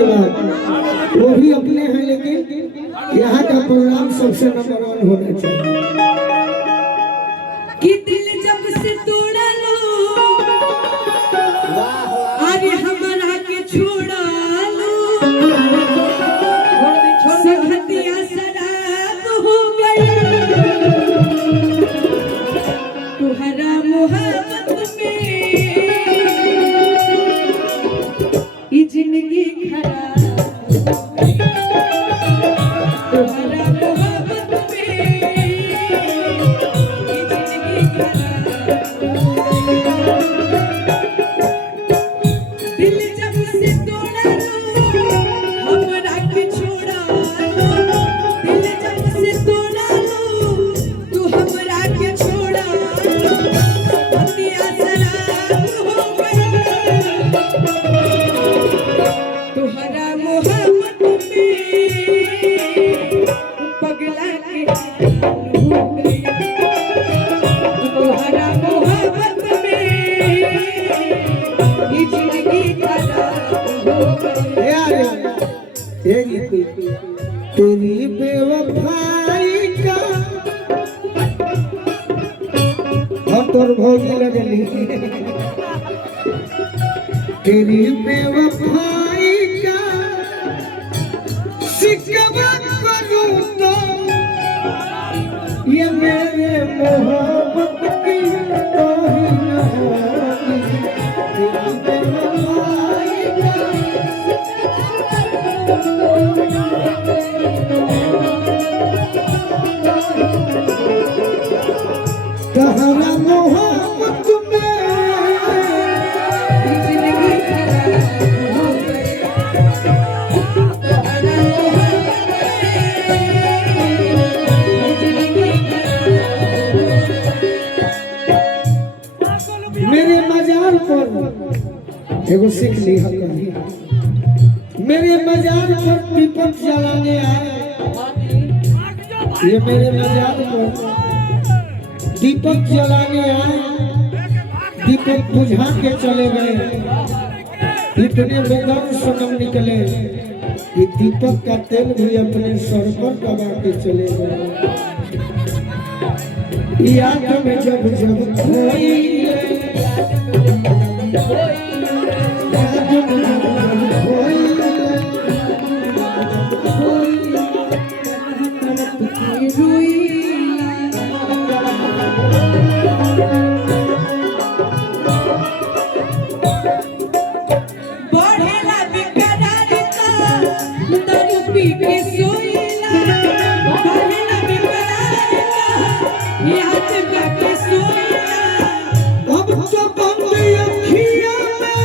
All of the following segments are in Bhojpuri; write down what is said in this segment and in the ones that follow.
धन्यवाद। वो भी अपने हैं लेकिन यहाँ का प्रोग्राम सबसे नंबर 1 होना चाहिए। कि दिल जब से तोड़ा लो अरे हमारा के छोड़ा लो संगतिया शराब हो गई तुहरा मोहब्बत में ये जिंदगी खराब हो गई तुहरा मोहब्बत में ये जिंदगी खराब दिल जब से तोड़ा लो हमरा के छोड़ा लो दिल जब से तोड़ा लो तू हमरा के छोड़ा लो संगतिया शराब हो गई तुहरा मोहब्बत में पगला के हो गई तुहरा मोहब्बत में ये जिंदगी खराब हो गई। तेरी बेवफाई का हम तोर भोगी लगली तेरी बेवफाई का शिकवा करूं तो ये मेरे मोहब्बत की तौहीन होगी तेरी बेवफाई का तहरा मोहब्बत में ये जिंदगी खराब हो गई तुहरा मोहब्बत में ये जिंदगी खराब हो गई। मेरे मजार पर एगो सीख ली मेरे मजार पर दीपक जलाने आए ये मेरे मजार पर दीपक जलाने आए दीपक बुझा के चले गए इतने बेदर्द सनम निकले कि दीपक का तेल भी अपने सर पर दबा के चले गए याद में जब जब खोई बढ़ेला बेकरारता दारू पी के सोइला बढ़ेला बेकरारता याद करके सोइला अब तो बंद अखियां में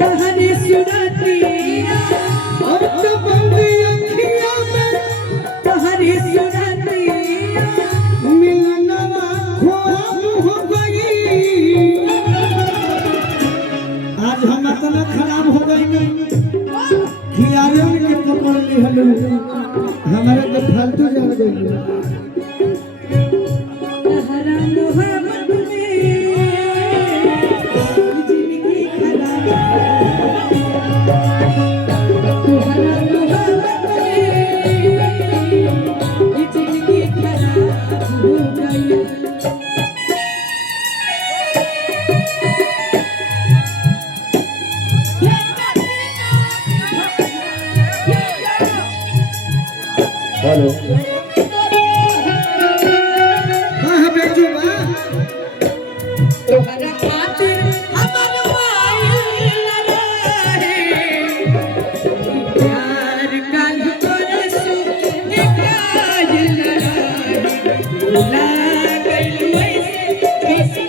तहरे सुरतिया अब तो बंद अखियां में तहरे सुरतिया मिलनवा ख्वाब हो गई आज हम इतना खराब हो गई कि आर्यन के पकड़ ली हलू हमारे के फालतू जान गई तहरा मोहब्बत में ये जिंदगी खराब तुहरा मोहब्बत में ये जिंदगी खराब हो गई। हेलो हां बेजू बा तोहरा खातिर हमर वाइल रहे प्यार काल परसो निकाल रहे भुला गइल वैसे कैसे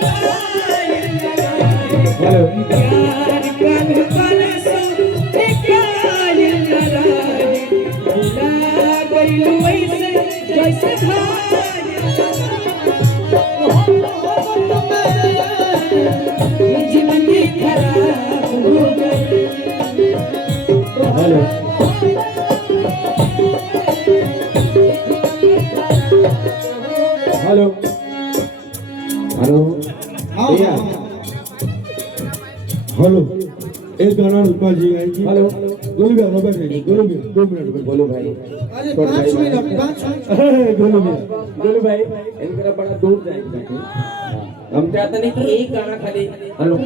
आइल रहे प्यार काल परसो निकाल रहे भुला गइल वैसे जैसे भाई ये जिंदगी खराब हो गई। हेलो हेलो हेलो भैया हेलो एक गाना बाजी आएगी। हेलो गोलू भैया रोबे नहीं, गोलू भैया 2 मिनट में। गोलू भाई, अरे 5 मिनट 5 मिनट गोलू भैया गोलू भाई इनका बड़ा दूर जाएंगे। हम चाहते नहीं कि एक गाना खाली हम लोग